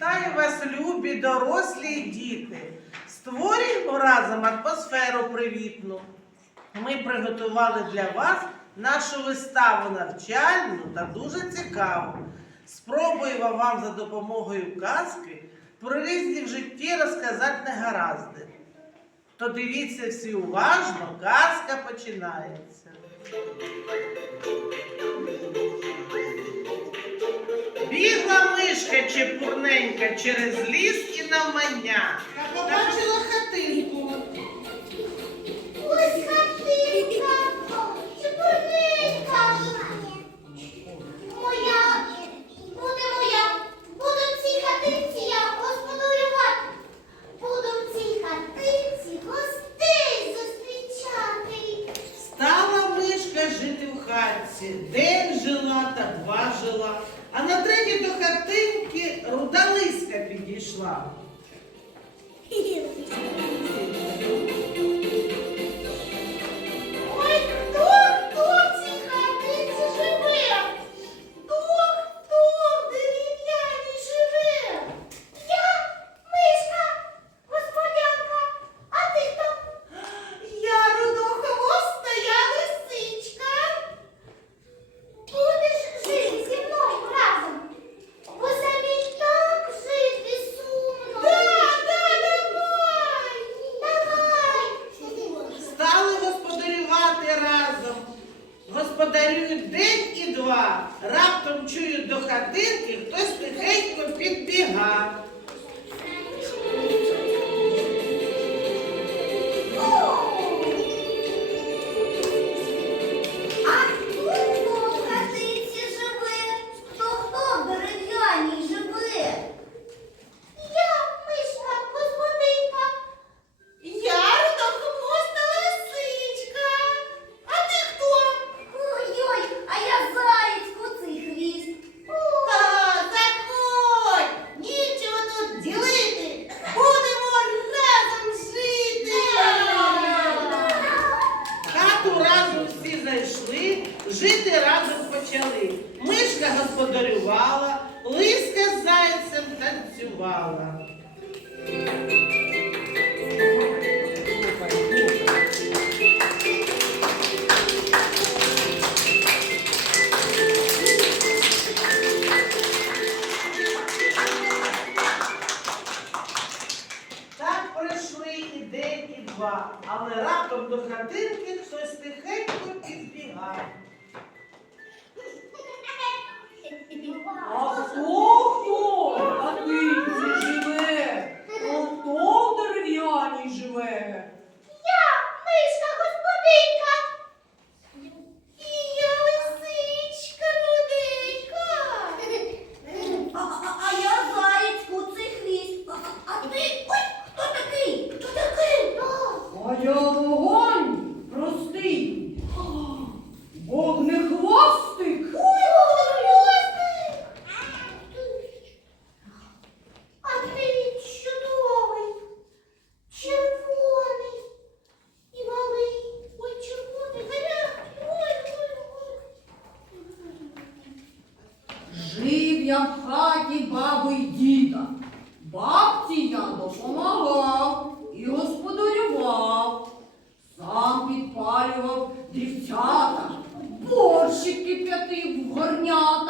Вітаю вас, любі, дорослі і діти. Створюємо разом атмосферу привітну. Ми приготували для вас нашу виставу навчальну та дуже цікаву. Спробуємо вам за допомогою казки про різні в житті розказати негаразди. То дивіться всі уважно, казка починається. кишка чепурненька через ліс і навмання. Та побачила але раптом до хатинки хтось тихенько підбігав. А хто? горнята.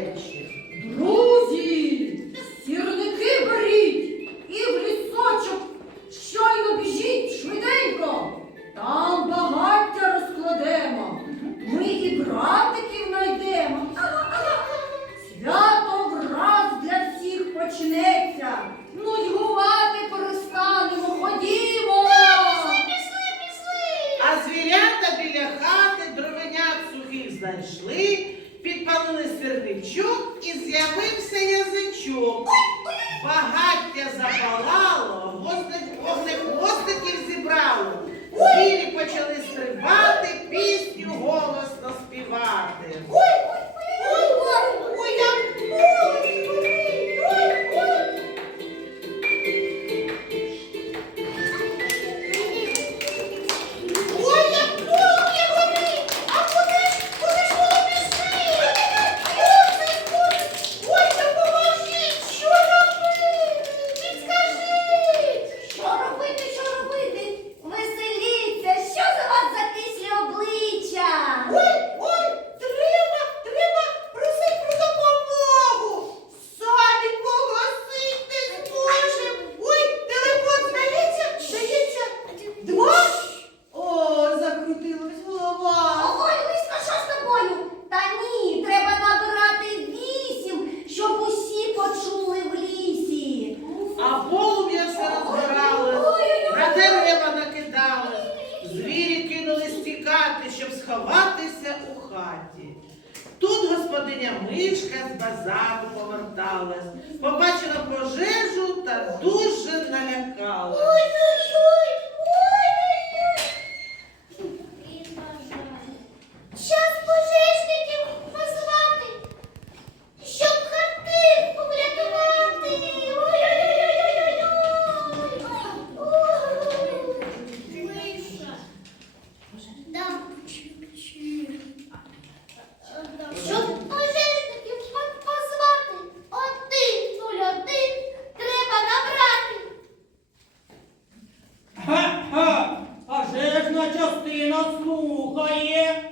Малечі. Друзі, сірники беріть і в лісочок щойно біжіть швиденько. Там багаття розкладемо. Ми і братиків знайдемо. Свято враз для всіх почнеться. Нудьгувати перестанемо. Ходімо. Пішли, пішли. А звірята біля хати дровенят сухих знайшли, підпалили сирничок і з'явився язичок. Багаття запалало, вогнехвостиків зібрало. Звірі почали стрибати, пісню голосно співати. А полум'я все розбирали, на дерева накидали. Звірі кинулись тікати, щоб сховатися у хаті. Тут господиня мишка з базару поверталась, побачила пожежу та дуже налякалась. Слухає.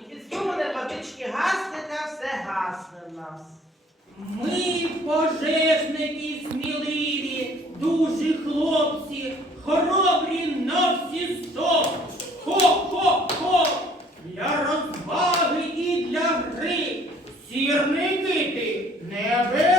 І під струмом водички гасника все гасне в нас. Ми пожежники сміливі, дужі хлопці, хоробрі на всі сто. Хо-хо-хо! Для розваги і для гри. Сірники ти не бери,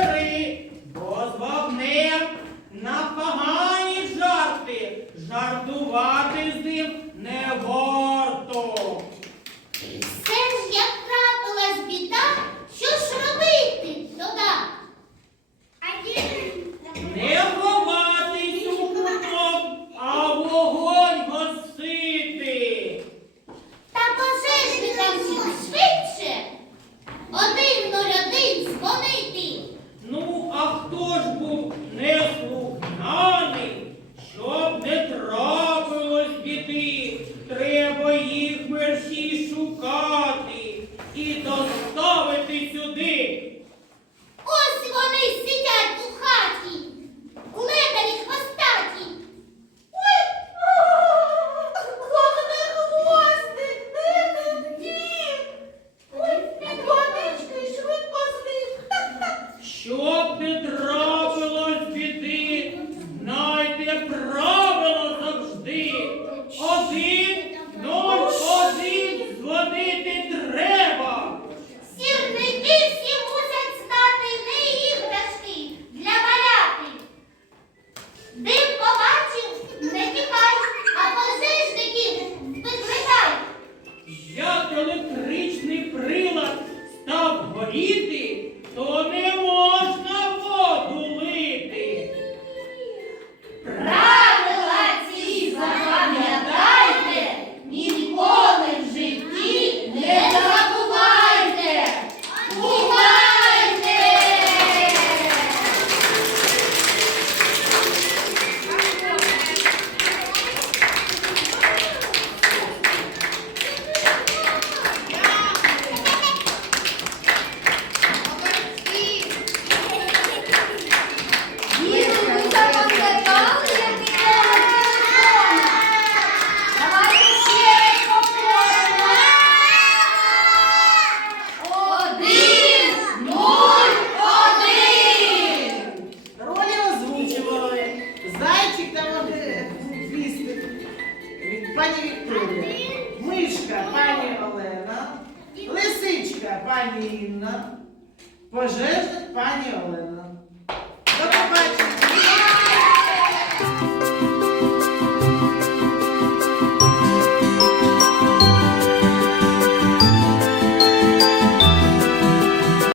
пані Вікторія, мишка пані Олена, лисичка пані Інна, пожежник пані Олена.